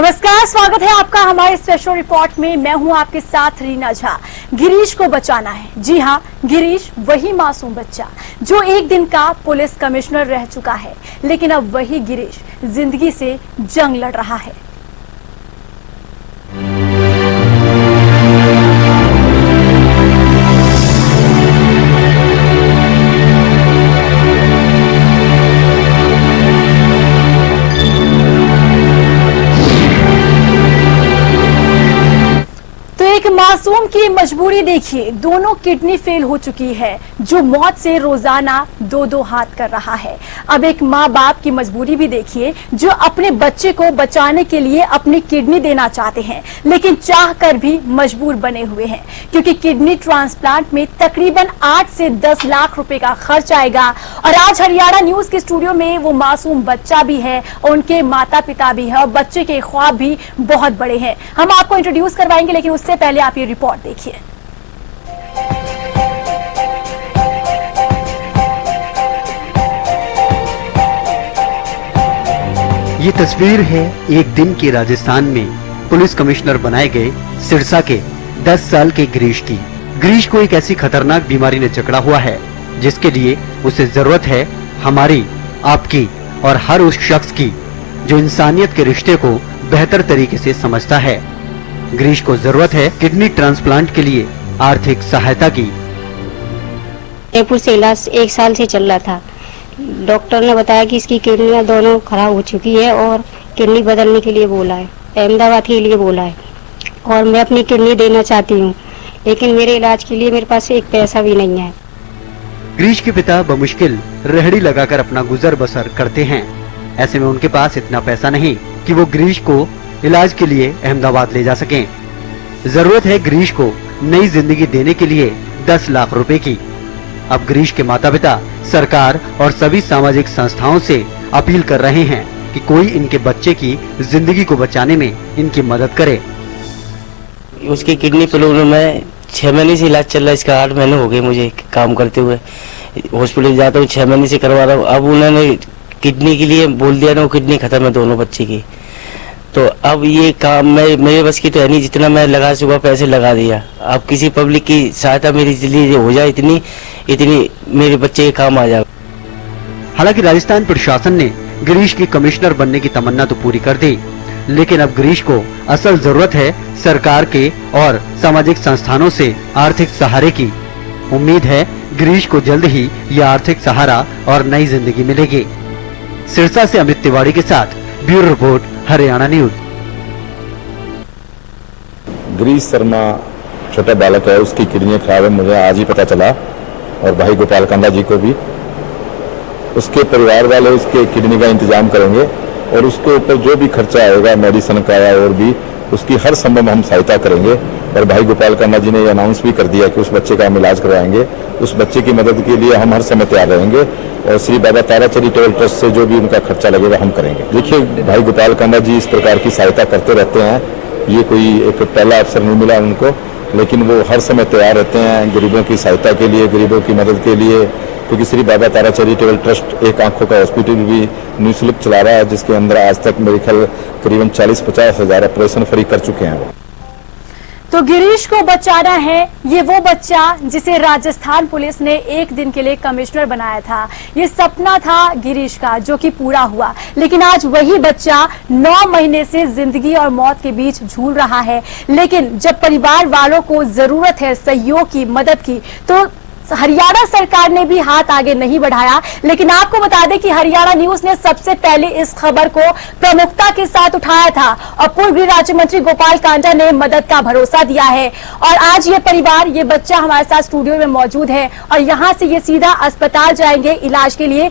नमस्कार, स्वागत है आपका हमारे स्पेशल रिपोर्ट में। मैं हूं आपके साथ रीना झा। गिरीश को बचाना है। जी हां, गिरीश वही मासूम बच्चा जो एक दिन का पुलिस कमिश्नर रह चुका है, लेकिन अब वही गिरीश जिंदगी से जंग लड़ रहा है। एक मासूम की मजबूरी देखिए, दोनों किडनी फेल हो चुकी है, जो मौत से रोजाना दो हाथ कर रहा है। अब एक माँ बाप की मजबूरी भी देखिए, जो अपने बच्चे को बचाने के लिए अपनी किडनी देना चाहते हैं, लेकिन चाह कर भी मजबूर बने हुए हैं, क्योंकि किडनी ट्रांसप्लांट में तकरीबन 8 से 10 लाख रुपए का खर्च आएगा। और आज हरियाणा न्यूज के स्टूडियो में वो मासूम बच्चा भी है, उनके माता पिता भी है, और बच्चे के ख्वाब भी बहुत बड़े हैं। हम आपको इंट्रोड्यूस करवाएंगे, लेकिन उससे पहले आप ये रिपोर्ट देखिए। ये तस्वीर है एक दिन के राजस्थान में पुलिस कमिश्नर बनाए गए सिरसा के 10 साल के गिरीश की। गिरीश को एक ऐसी खतरनाक बीमारी ने जकड़ा हुआ है जिसके लिए उसे जरूरत है हमारी, आपकी और हर उस शख्स की जो इंसानियत के रिश्ते को बेहतर तरीके से समझता है। गिरीश को जरूरत है किडनी ट्रांसप्लांट के लिए आर्थिक सहायता की। जयपुर से इलाज 1 साल से चल रहा था। डॉक्टर ने बताया कि इसकी किडनियां दोनों खराब हो चुकी है और किडनी बदलने के लिए बोला है, अहमदाबाद के लिए बोला है, और मैं अपनी किडनी देना चाहती हूँ, लेकिन मेरे इलाज के लिए मेरे पास एक पैसा भी नहीं है। गिरीश के पिता बमुश्किल रेहड़ी लगाकर अपना गुजर बसर करते हैं। ऐसे में उनके पास इतना पैसा नहीं कि वो गिरीश को इलाज के लिए अहमदाबाद ले जा सकें। जरूरत है गिरीश को नई जिंदगी देने के लिए 10 लाख रुपए की। अब गिरीश के माता पिता सरकार और सभी सामाजिक संस्थाओं से अपील कर रहे हैं कि कोई इनके बच्चे की जिंदगी को बचाने में इनकी मदद करे। उसकी किडनी प्रॉब्लम है, 6 महीने से इलाज चल रहा है इसका। 8 महीने हो गए मुझे काम करते हुए, हॉस्पिटल जाता हूँ, 6 महीने से करवा रहा हूँ। अब उन्होंने किडनी के लिए बोल दिया ना, वो किडनी खत्म है दोनों बच्चे की। तो अब ये काम मेरे बस की तो है नहीं, जितना मैं लगा सुबह पैसे लगा दिया। अब किसी पब्लिक की सहायता मेरी लिए हो जाए, इतनी मेरे बच्चे के काम आ जाए। हालांकि राजस्थान प्रशासन ने गिरीश की कमिश्नर बनने की तमन्ना तो पूरी कर दी, लेकिन अब गिरीश को असल जरूरत है सरकार के और सामाजिक संस्थानों से आर्थिक सहारे की। उम्मीद है गिरीश को जल्द ही यह आर्थिक सहारा और नई जिंदगी मिलेगी। सिरसा से अमित तिवारी के साथ bureau report, Haryana news. Girish Sharma छोटा बालक है, उसकी किडनी खराब है, मुझे आज ही पता चला, और भाई गोपाल कांडा जी को भी। उसके परिवार वाले उसके किडनी का इंतजाम करेंगे और उसके ऊपर जो भी खर्चा आएगा मेडिसिन का या और भी, उसकी हर संभव हम सहायता करेंगे। और भाई गोपाल कांडा जी ने अनाउंस भी कर दिया कि उस बच्चे का हम इलाज करवाएंगे। उस बच्चे की मदद के लिए हम हर समय तैयार रहेंगे, और श्री बाबा तारा चैरिटेबल ट्रस्ट से जो भी उनका खर्चा लगेगा हम करेंगे। देखिए, भाई गोपाल कांडा जी इस प्रकार की सहायता करते रहते हैं, ये कोई एक पहला अवसर नहीं मिला उनको, लेकिन वो हर समय तैयार रहते हैं गरीबों की सहायता के लिए, गरीबों की मदद के लिए। क्योंकि श्री बाबा तारा चैरिटेबल ट्रस्ट एक आंखों का हॉस्पिटल भी निःशुल्क चला रहा है, जिसके अंदर आज तक मेरे ख्याल करीबन 40-50 हजार ऑपरेशन फ्री कर चुके हैं। तो गिरीश को बचाना है, ये वो बच्चा जिसे राजस्थान पुलिस ने एक दिन के लिए कमिश्नर बनाया था। ये सपना था गिरीश का, जो कि पूरा हुआ, लेकिन आज वही बच्चा 9 महीने से जिंदगी और मौत के बीच झूल रहा है। लेकिन जब परिवार वालों को जरूरत है सहयोग की, मदद की, तो हरियाणा सरकार ने भी हाथ आगे नहीं बढ़ाया। लेकिन आपको बता दें कि हरियाणा न्यूज ने सबसे पहले इस खबर को प्रमुखता के साथ उठाया था, और पूर्व गृह राज्य मंत्री गोपाल कांडा ने मदद का भरोसा दिया है। और आज ये परिवार, ये बच्चा हमारे साथ स्टूडियो में मौजूद है, और यहाँ से ये सीधा अस्पताल जाएंगे इलाज के लिए।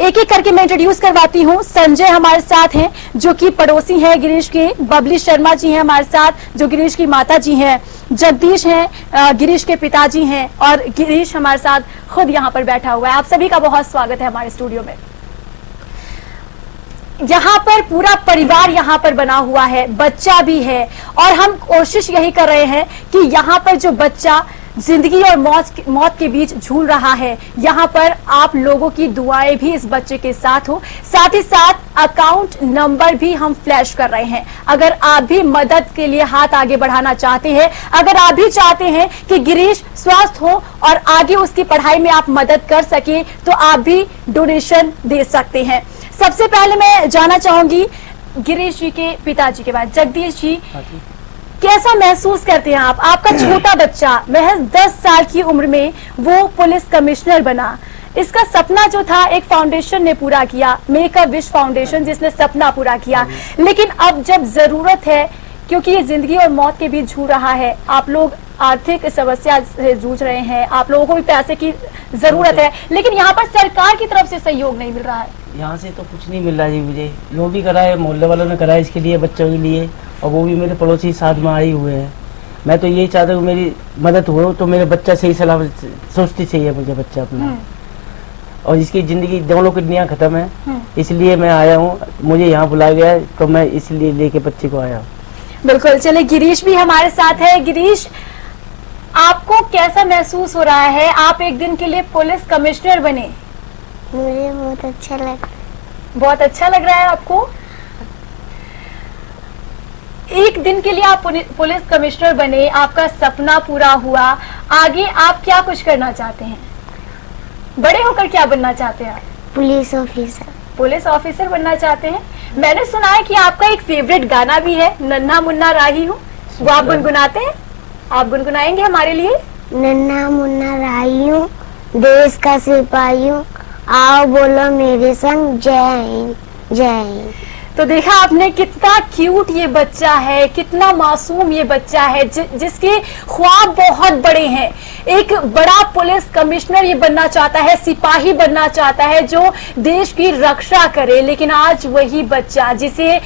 एक एक करके मैं इंट्रोड्यूस करवाती हूँ। संजय हमारे साथ हैं, जो कि पड़ोसी हैं गिरीश के। बबली शर्मा जी हैं हमारे साथ, जो गिरीश की माता जी हैं। जगदीश हैं, गिरीश के पिताजी हैं, और गिरीश हमारे साथ खुद यहाँ पर बैठा हुआ है। आप सभी का बहुत स्वागत है हमारे स्टूडियो में। यहाँ पर पूरा परिवार यहाँ पर बना हुआ है, बच्चा भी है, और हम कोशिश यही कर रहे हैं कि यहाँ पर जो बच्चा जिंदगी और मौत के बीच झूल रहा है। यहाँ पर आप लोगों की दुआएं भी इस बच्चे के साथ हो, साथ ही साथ अकाउंट नंबर भी हम फ्लैश कर रहे हैं। अगर आप भी मदद के लिए हाथ आगे बढ़ाना चाहते हैं, अगर आप भी चाहते हैं कि गिरीश स्वस्थ हो और आगे उसकी पढ़ाई में आप मदद कर सके, तो आप भी डोनेशन दे सकते हैं। सबसे पहले मैं जानना चाहूंगी गिरीश जी के पिताजी के बाद, जगदीश जी, कैसा महसूस करते हैं आप? आपका छोटा बच्चा महज 10 साल की उम्र में वो पुलिस कमिश्नर बना। इसका सपना जो था एक फाउंडेशन ने पूरा किया, मेक अ विश फाउंडेशन, जिसने सपना पूरा किया। लेकिन अब जब जरूरत है, क्योंकि ये जिंदगी और मौत के बीच झूल रहा है, आप लोग आर्थिक समस्या से जूझ रहे हैं, आप लोगों को भी पैसे की जरूरत है, लेकिन यहाँ पर सरकार की तरफ से सहयोग नहीं मिल रहा है। यहाँ से तो कुछ नहीं मिल रहा जी मुझे। लो भी करा है, मोहल्ले वालों ने करा है इसके लिए, बच्चों के लिए, और वो भी मेरे पड़ोसी साथ में आए हुए हैं। मैं तो यही चाहता हूँ मेरी मदद हो, तो मेरे बच्चा सही सलामत, सोचती चाहिए मुझे बच्चा अपना, और इसकी जिंदगी दोनों किडनियाँ खत्म है, इसलिए मैं आया हूँ। मुझे यहाँ बुलाया गया है, तो मैं इसलिए लेके बच्चे को आया हूँ। बिल्कुल, चले गिरीश भी हमारे साथ है। गिरीश, आपको कैसा महसूस हो रहा है? आप एक दिन के लिए पुलिस कमिश्नर बने। मुझे बहुत अच्छा लगा। बहुत अच्छा लग रहा है आपको? एक दिन के लिए आप पुलिस कमिश्नर बने, आपका सपना पूरा हुआ, आगे आप क्या कुछ करना चाहते हैं? बड़े होकर क्या बनना चाहते हैं आप? Police officer. पुलिस ऑफिसर बनना चाहते हैं। मैंने सुना है कि आपका एक फेवरेट गाना भी है, नन्हा मुन्ना राही हूँ, वो आप गुनगुनाते हैं? आप गुनगुनाएंगे हमारे लिए? नन्हा मुन्ना राही हूँ, देश का सिपाही हूँ, आओ बोलो मेरे संग जय हिंद जय हिंद। तो देखा आपने कितना क्यूट ये बच्चा है, कितना मासूम ये बच्चा है, जिसके ख्वाब बहुत बड़े हैं। एक बड़ा पुलिस कमिश्नर ये बनना चाहता है, सिपाही बनना चाहता है जो देश की रक्षा करे। लेकिन आज वही बच्चा जिसे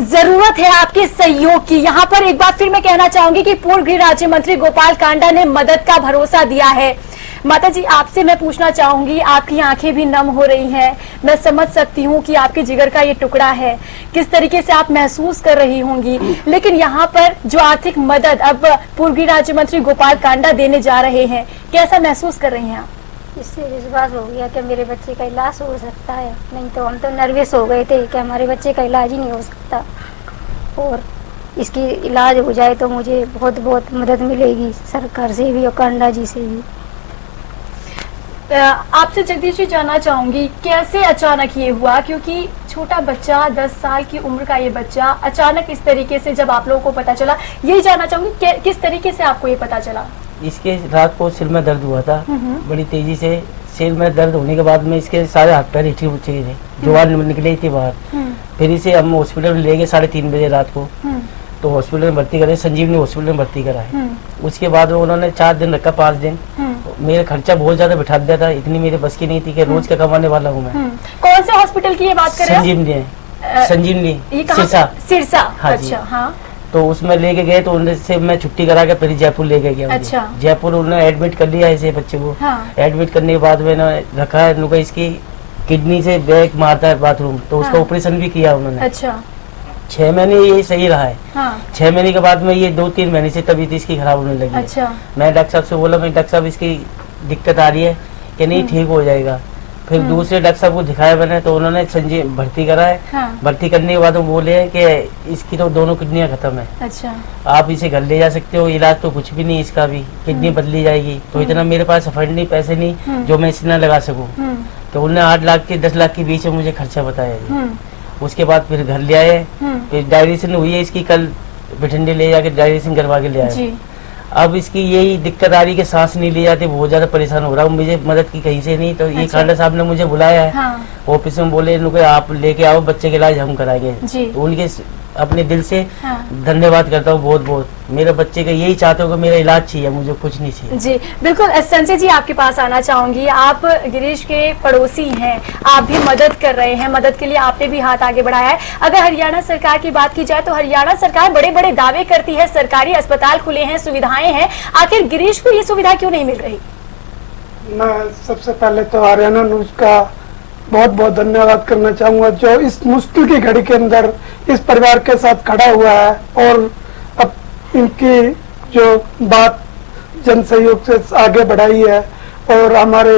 जरूरत है आपके सहयोग की। यहाँ पर एक बात फिर मैं कहना चाहूंगी कि पूर्व गृह राज्य मंत्री गोपाल कांडा ने मदद का भरोसा दिया है। माता जी, आपसे मैं पूछना चाहूंगी, आपकी आंखें भी नम हो रही हैं, मैं समझ सकती हूँ कि आपके जिगर का ये टुकड़ा है, किस तरीके से आप महसूस कर रही होंगी। लेकिन यहाँ पर जो आर्थिक मदद अब पूर्व गृह राज्य मंत्री गोपाल कांडा देने जा रहे हैं, कैसा महसूस कर रही हैं आप? इससे विश्वास हो गया कि मेरे बच्चे का इलाज हो सकता है, नहीं तो हम तो नर्वस हो गए थे कि हमारे बच्चे का इलाज ही नहीं हो सकता, और इसकी इलाज हो जाए तो मुझे बहुत बहुत मदद मिलेगी सरकार से भी और कांडा जी से भी। आपसे जगदीश जी जानना चाहूंगी, कैसे अचानक ये हुआ? क्योंकि छोटा बच्चा, 10 साल की उम्र का ये बच्चा, अचानक इस तरीके से जब आप लोगों को पता चला, यही जानना चाहूंगी किस तरीके से आपको ये पता चला? इसके रात को सिर में दर्द हुआ था बड़ी तेजी से। सिर में दर्द होने के बाद में इसके सारे हाथ पैर हिचके पुचके थे, जुबान निकली थी बाहर। फिर इसे हम हॉस्पिटल में ले गए 3:30 बजे रात को, तो हॉस्पिटल में भर्ती कराए, संजीवनी हॉस्पिटल में भर्ती कराए। उसके बाद उन्होंने 4 दिन रखा, 5 दिन। मेरा खर्चा बहुत ज्यादा बिठा दिया था, इतनी मेरे बस की नहीं थी कि रोज का कमाने वाला हूँ मैं। कौन से हॉस्पिटल की ये बात कर रहे हैं? संजीवनी ये कहाँ? सिरसा। हाँ जी। अच्छा, हाँ। तो उसमें लेके गए, तो उनसे मैं छुट्टी करा के फिर जयपुर लेके गया। अच्छा। जयपुर उन्होंने एडमिट कर लिया ऐसे बच्चे को। हाँ। एडमिट करने के बाद मैंने रखा है, उनका इसकी किडनी से बैग मारता है बाथरूम, तो उसका ऑपरेशन भी किया उन्होंने। अच्छा। 6 महीने ये सही रहा है। हाँ। 6 महीने के बाद में ये 2-3 महीने से तबीयत इसकी खराब होने लगी। अच्छा। मैं डॉक्टर साहब से बोला, मैं डॉक्टर साहब इसकी दिक्कत आ रही है कि नहीं, ठीक हो जाएगा। फिर दूसरे डॉक्टर साहब को दिखाया मैंने, तो उन्होंने संजीव भर्ती करा है। हाँ। भर्ती करने के बाद वो बोले हैं कि इसकी तो दोनों किडनियां खत्म है, अच्छा। आप इसे घर ले जा सकते हो, इलाज तो कुछ भी नहीं इसका भी, किडनी बदली जाएगी। तो इतना मेरे पास फंड नहीं, पैसे नहीं जो मैं इतना लगा सकूं। तो उन्होंने 8 लाख के 10 लाख के बीच में मुझे खर्चा बताया जी। उसके बाद फिर घर ले आए, फिर डायरेक्शन हुई है इसकी, कल बठिंडे ले जाके डायरेक्शन करवा के ले आए। अब इसकी यही दिक्कत आ रही कि सांस नहीं ली जाती, बहुत ज्यादा परेशान हो रहा हूँ, मुझे मदद की कहीं से नहीं। तो ये कांडा साहब ने मुझे बुलाया है। हाँ। ऑफिस में बोले इनको आप लेके आओ, बच्चे के इलाज हम कराएंगे। तो उनके अपने दिल से धन्यवाद करता हूँ बहुत बहुत। मेरे बच्चे का यही चाहते हो कि मेरा इलाज चाहिए, मुझे कुछ नहीं चाहिए जी। बिल्कुल, संजय जी आपके पास आना चाहूंगी। आप गिरीश के पड़ोसी हैं, आप भी मदद कर रहे हैं, मदद के लिए आपने भी हाथ आगे बढ़ाया है। अगर हरियाणा सरकार की बात की जाए तो हरियाणा सरकार बड़े बड़े दावे करती है, सरकारी अस्पताल खुले हैं, सुविधाएं हैं, आखिर गिरीश को ये सुविधा क्यों नहीं मिल रही? मैं सबसे पहले तो हरियाणा न्यूज का बहुत बहुत धन्यवाद करना चाहूंगा, जो इस मुश्किल की घड़ी के अंदर इस परिवार के साथ खड़ा हुआ है और अब इनकी जो बात जन सहयोग से आगे बढ़ाई है। और हमारे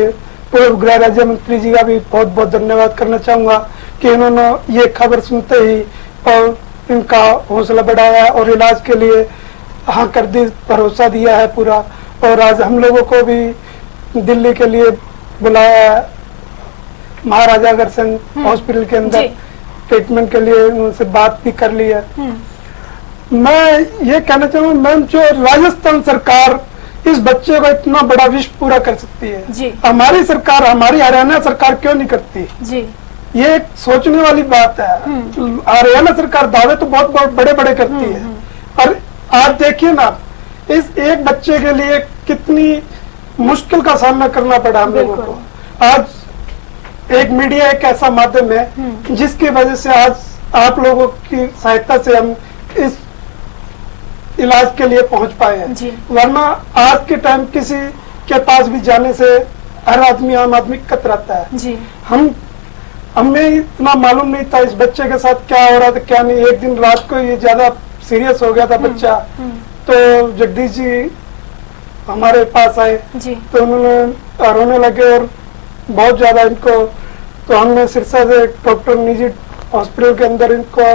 पूर्व गृह राज्य मंत्री जी का भी बहुत बहुत धन्यवाद करना चाहूंगा कि इन्होंने ये खबर सुनते ही और इनका हौसला बढ़ाया और इलाज के लिए हाँ कर दी, भरोसा दिया है पूरा। और आज हम लोगों को भी दिल्ली के लिए बुलाया है, महाराजा अग्रसेन हॉस्पिटल के अंदर ट्रीटमेंट के लिए उनसे बात भी कर ली है। मैं ये कहना चाहूँगा मैम, जो राजस्थान सरकार इस बच्चे को इतना बड़ा विश पूरा कर सकती है, हमारी सरकार, हमारी हरियाणा सरकार क्यों नहीं करती जी? ये एक सोचने वाली बात है। हरियाणा सरकार दावे तो बहुत बड़े बड़े करती है, और आज देखिए ना इस एक बच्चे के लिए कितनी मुश्किल का सामना करना पड़ा हम लोगों को। आज एक मीडिया एक ऐसा माध्यम है जिसकी वजह से आज आप लोगों की सहायता से हम इस इलाज के लिए पहुंच पाए हैं, वरना आज के टाइम किसी के पास भी जाने से हर आदमी, आम आदमी कतराता है जी। हमें इतना मालूम नहीं था इस बच्चे के साथ क्या हो रहा था क्या नहीं। एक दिन रात को ये ज्यादा सीरियस हो गया था बच्चा, तो जगदीश जी हमारे पास आए तो उन्होंने रोने लगे और बहुत ज्यादा इनको, तो हमने सिरसा से डॉक्टर निजी हॉस्पिटल के अंदर इनको,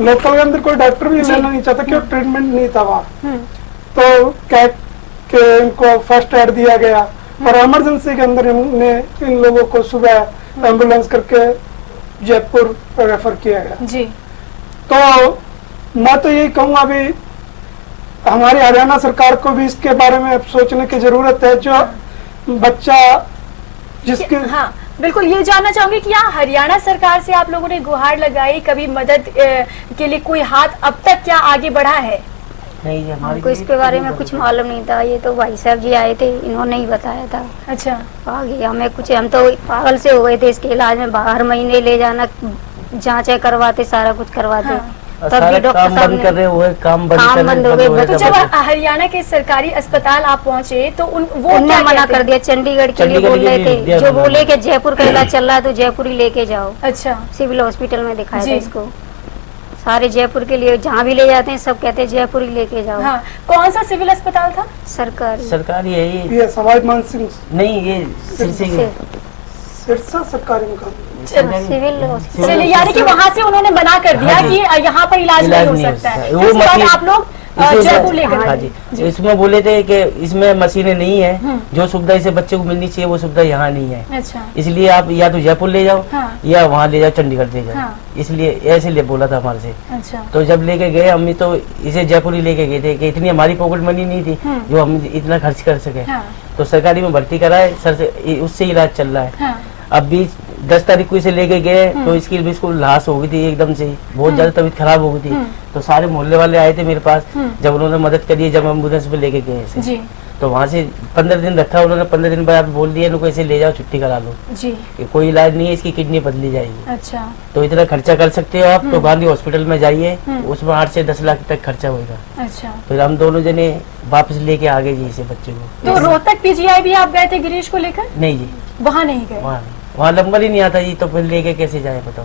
लोकल के अंदर कोई डॉक्टर भी लेना नहीं चाहता क्योंकि ट्रीटमेंट नहीं था वहाँ, तो कह के इनको फर्स्ट एड दिया गया और इमरजेंसी के अंदर हमने इन लोगों को सुबह एम्बुलेंस करके जयपुर रेफर किया गया जी। तो मैं तो यही कहूँगा अभी हमारी हरियाणा सरकार को भी इसके बारे में सोचने की जरूरत है। जो बच्चा जिसके हाँ बिल्कुल, ये जानना चाहूंगी कि यहाँ हरियाणा सरकार से आप लोगों ने गुहार लगाई, कभी मदद के लिए कोई हाथ अब तक क्या आगे बढ़ा है? नहीं, हमको इसके बारे में कुछ मालूम नहीं था। ये तो भाई साहब जी आए थे, इन्होंने ही बताया था। अच्छा, आगे हमें कुछ, हम तो पागल से हो गए थे इसके इलाज में। हर महीने ले जाना, जांचें करवाते, सारा कुछ करवाते। तब भी डॉक्टर साहब ने काम बंद हो गए। तो जब हरियाणा के सरकारी अस्पताल आप पहुंचे तो वो क्या मना कर दिया? चंडीगढ़ के लिए बोल रहे थे, जो बोले कि जयपुर का इलाज चल रहा है तो जयपुर ही लेके जाओ। अच्छा, सिविल हॉस्पिटल में दिखाया था इसको। सारे जयपुर के लिए जहाँ भी ले जाते हैं सब कहते हैं जयपुर ही लेके जाओ। हाँ। कौन सा सिविल अस्पताल था? सरकारी है ये सवाई मानसिंह नहीं, ये सिरसा सरकारी सिविल, यानी कि वहाँ से उन्होंने मना कर दिया कि यहाँ पर इलाज नहीं हो सकता है। वो आप लोग जयपुर ले गए। हाँ जी, इसमें बोले थे कि इसमें मशीनें नहीं है, जो सुविधा इसे बच्चे को मिलनी चाहिए वो सुविधा यहाँ नहीं है। अच्छा, इसलिए आप या तो जयपुर ले जाओ या वहाँ ले जाओ, चंडीगढ़ ले जाओ। इसलिए ऐसे बोला था हमारे से। अच्छा, तो जब लेके गए हम तो इसे जयपुर ही लेके गए थे कि इतनी हमारी पॉकेट मनी नहीं थी जो हम इतना खर्च कर सके। तो सरकारी में भर्ती कराए सर से, उससे इलाज चल रहा है। अब भी 10 तारीख को इसे लेके गए तो इसकी बिल्कुल लाश हो गई थी एकदम से, बहुत ज्यादा तबीयत खराब हो गई थी। तो सारे मोहल्ले वाले आए थे मेरे पास, जब उन्होंने मदद करी, जब एम्बुलेंस पे लेके गए इसे, तो वहाँ से 15 दिन रखा उन्होंने। 15 दिन बाद बोल दिया इनको इसे ले जाओ, छुट्टी करा लो जी, कोई इलाज नहीं है, इसकी किडनी बदली जाएगी। अच्छा, तो इतना खर्चा कर सकते हो आप तो गांधी हॉस्पिटल में जाइए, उसमें 8 से 10 लाख तक खर्चा होगा। अच्छा, फिर हम दोनों जने वापस लेके आ गए जी इसे बच्चे को। तो रोहतक पीजीआई भी आप गए थे गिरीश को लेकर? नहीं जी, वहाँ नहीं गए, वहाँ नंबर ही नहीं आता जी, तो फिर लेके कैसे जाए बताओ।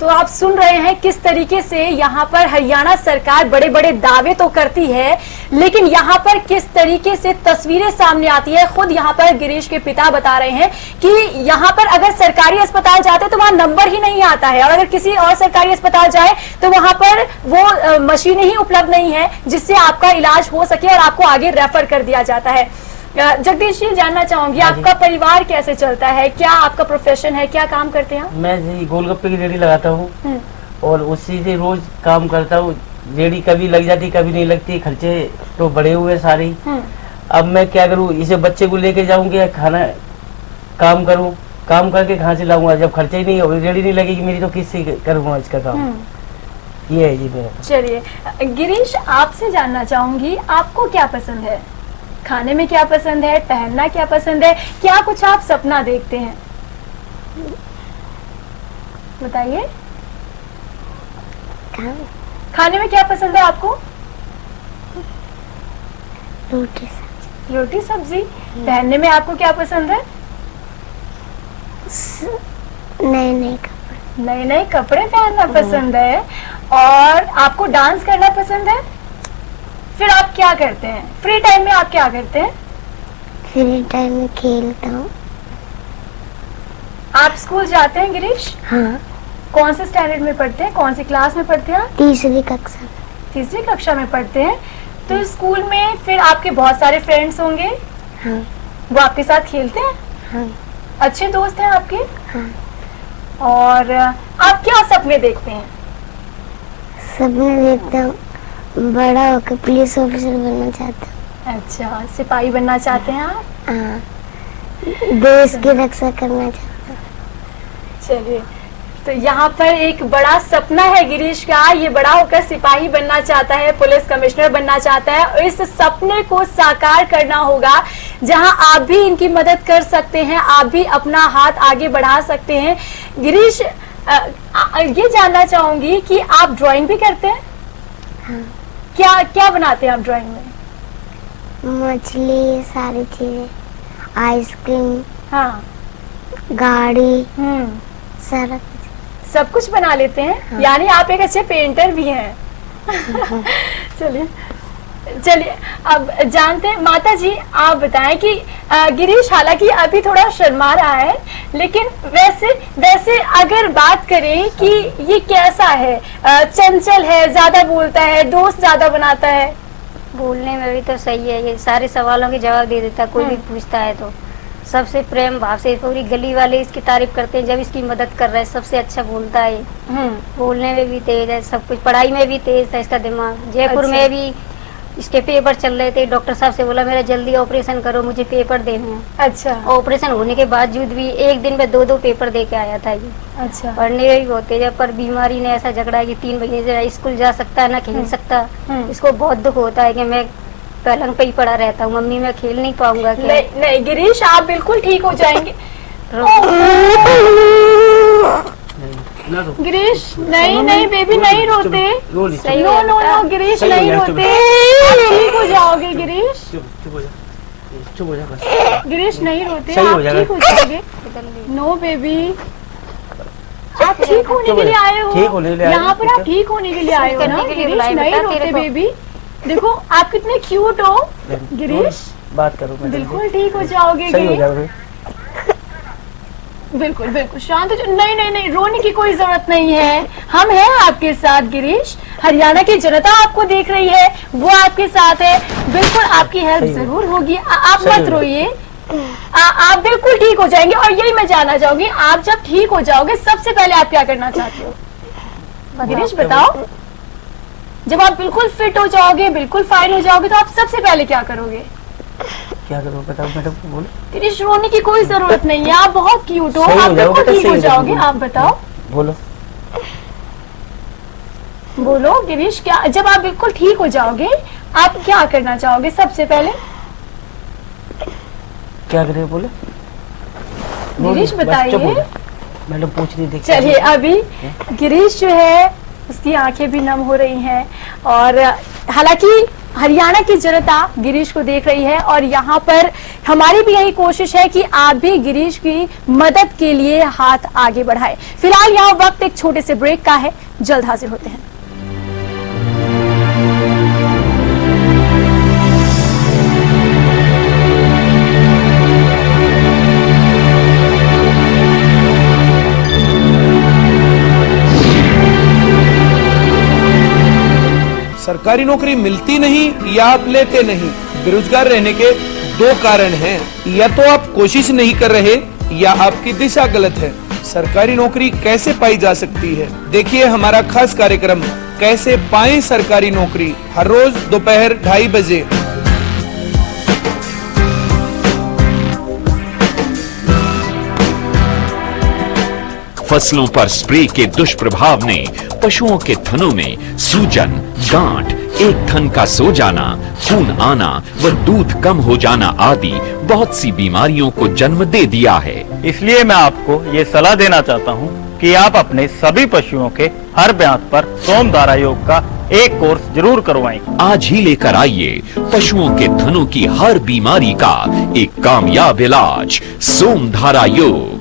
तो आप सुन रहे हैं किस तरीके से यहाँ पर हरियाणा सरकार बड़े बड़े दावे तो करती है, लेकिन यहाँ पर किस तरीके से तस्वीरें सामने आती है। खुद यहाँ पर गिरीश के पिता बता रहे हैं कि यहाँ पर अगर सरकारी अस्पताल जाते तो वहाँ नंबर ही नहीं आता है, और अगर किसी और सरकारी अस्पताल जाए तो वहाँ पर वो मशीनें ही उपलब्ध नहीं है जिससे आपका इलाज हो सके और आपको आगे रेफर कर दिया जाता है। जगदीश जी, जानना चाहूंगी आपका परिवार कैसे चलता है, क्या आपका प्रोफेशन है, क्या काम करते हैं? मैं गोलगप्पे की रेडी लगाता हूँ और उसी से रोज काम करता हूँ। रेडी कभी लग जाती कभी नहीं लगती, खर्चे तो बढ़े हुए सारे। अब मैं क्या करूँ, इसे बच्चे को लेके जाऊंगी, खाना काम करूँ, काम करके कहाँ से लाऊंगा जब खर्चे ही नहीं होगी, रेडी नहीं लगेगी मेरी तो किससे करूँगा इसका काम। ये है जी मेरा। चलिए गिरीश, आपसे जानना चाहूंगी आपको क्या पसंद है, खाने में क्या पसंद है, पहनना क्या पसंद है, क्या कुछ आप सपना देखते हैं, बताइए। खाने में क्या पसंद है आपको? रोटी सब्जी। पहनने में आपको क्या पसंद है? नए नए कपड़े पहनना पसंद है। और आपको डांस करना पसंद है? फिर आप क्या करते हैं? फ्री टाइम में आप क्या करते हैं? फ्री टाइम में खेलता हूँ। आप स्कूल जाते हैं गिरीश? हाँ, कौन से स्टैंडर्ड में पढ़ते हैं? कौन सी क्लास में पढ़ते हैं? तीसरी कक्षा में। तीसरी कक्षा में पढ़ते हैं। तो स्कूल में फिर आपके बहुत सारे फ्रेंड्स होंगे, हाँ वो आपके साथ खेलते हैं? हाँ अच्छे दोस्त हैं आपके? हाँ। और आप क्या सपने देखते हैं? सपने देखता हूँ, बड़ा होकर पुलिस ऑफिसर बनना चाहता हूँ। अच्छा, सिपाही बनना चाहते हैं आप? हाँ, देश की रक्षा करना चाहता हूँ। चलिए, तो यहाँ पर एक बड़ा सपना है गिरीश का। ये बड़ा होकर सिपाही बनना चाहता है, पुलिस कमिश्नर बनना चाहता है, और इस सपने को साकार करना होगा। जहाँ आप भी इनकी मदद कर सकते हैं, आप भी अपना हाथ आगे बढ़ा सकते हैं। गिरीश, ये जानना चाहूंगी कि आप ड्राइंग भी करते हैं? हाँ। क्या क्या बनाते हैं आप ड्राइंग में? मछली, सारी चीजें, आइसक्रीम, हाँ। गाड़ी, सारा कुछ। सब कुछ बना लेते हैं? हाँ। यानी आप एक अच्छे पेंटर भी हैं। चलिए चलिए, अब जानते हैं माता जी, आप बताएं कि गिरीश हालांकि अभी थोड़ा शर्मा रहा है, लेकिन वैसे अगर बात करें कि ये कैसा है, चंचल है, ज्यादा बोलता है, दोस्त ज्यादा बनाता है? बोलने में भी तो सही है, ये सारे सवालों के जवाब दे देता, कोई भी पूछता है तो सबसे प्रेम भाव से। पूरी गली वाले इसकी तारीफ करते हैं जब इसकी मदद कर रहे हैं, सबसे अच्छा बोलता है। बोलने में भी तेज है, सब कुछ, पढ़ाई में भी तेज था इसका दिमाग। जयपुर अच्छा। में भी इसके पेपर चल रहे थे, डॉक्टर साहब से बोला मेरा जल्दी ऑपरेशन करो, मुझे पेपर देने हैं। अच्छा। ऑपरेशन होने के बावजूद भी एक दिन में 2-2 पेपर दे के आया था ये। अच्छा। पढ़ने में भी बहुत तेज है, पर बीमारी ने ऐसा झगड़ा है कि 3 महीने से स्कूल जा सकता है ना खेल सकता। इसको बहुत दुख होता है कि मैं पलंग पे ही पड़ा रहता हूँ, मम्मी मैं खेल नहीं पाऊंगा क्या? नहीं गिरीश, आप बिल्कुल ठीक हो जाएंगे। गिरीश, नहीं बेबी, नहीं रोते। नो गिरीश, नहीं रोते, आप ठीक हो जाओगे गिरीश। चुप हो जा बस। गिरीश नहीं रोते, सही आप हो जाएगा। ठीक हो जाओगे। नो बेबी, आप ठीक होने के लिए आए हो। ठीक होने के लिए आए हो, यहाँ पर आप ठीक होने के लिए आए हो ना? करने के लिए गिरीश बुलाए नहीं बेटा, रोते तेरे को। बेबी। देखो आप कितने क्यूट हो गिरीश, बात करो मैडम जी। बिल्कुल ठीक हो जाओगे सही हो गिरीश। जाओगे। बिल्कुल बिल्कुल शांत हो जाओ। नहीं, रोने की कोई जरूरत नहीं है, हम हैं आपके साथ गिरीश। हरियाणा की जनता आपको देख रही है, वो आपके साथ है, बिल्कुल आपकी हेल्प जरूर होगी। आप मत रोइए, आप बिल्कुल ठीक हो जाएंगे। और यही मैं जानना चाहूंगी, आप जब ठीक हो जाओगे सबसे पहले आप क्या करना चाहते हो? गिरीश बताओ, जब आप बिल्कुल फिट हो जाओगे, बिल्कुल फाइन हो जाओगे, तो आप सबसे पहले क्या करोगे? क्या करूँ बताओ मैडम, बोलो। गिरीश रोने की कोई जरूरत नहीं है, आप बहुत क्यूट हो, सही हो आप जाओगे, बिल्कुल ठीक सही हो हो जाओगे। जाओगे। आप बताओ, बोलो गिरीश, क्या जब आप बिल्कुल ठीक हो जाओगे आप क्या करना चाहोगे सबसे पहले? क्या करे बोले? गिरीश बताइए। मैडम पूछ रही थी। चलिए, अभी गिरीश जो है उसकी आंखें भी नम हो रही हैं, और हालांकि हरियाणा की जनता गिरीश को देख रही है, और यहाँ पर हमारी भी यही कोशिश है कि आप भी गिरीश की मदद के लिए हाथ आगे बढ़ाएं। फिलहाल यहाँ वक्त एक छोटे से ब्रेक का है, जल्द हाजिर होते हैं। सरकारी नौकरी मिलती नहीं या आप लेते नहीं, बेरोजगार रहने के 2 कारण हैं। या तो आप कोशिश नहीं कर रहे या आपकी दिशा गलत है। सरकारी नौकरी कैसे पाई जा सकती है, देखिए हमारा खास कार्यक्रम कैसे पाएं सरकारी नौकरी, हर रोज दोपहर 2:30 बजे। फसलों पर स्प्रे के दुष्प्रभाव ने पशुओं के थनों में सूजन, गांठ, एक थन का सो जाना, खून आना व दूध कम हो जाना आदि बहुत सी बीमारियों को जन्म दे दिया है। इसलिए मैं आपको ये सलाह देना चाहता हूँ कि आप अपने सभी पशुओं के हर ब्यात पर सोमधारा योग का एक कोर्स जरूर करवाएं। आज ही लेकर आइए पशुओं के थनों की हर बीमारी का एक कामयाब इलाज, सोमधारा योग।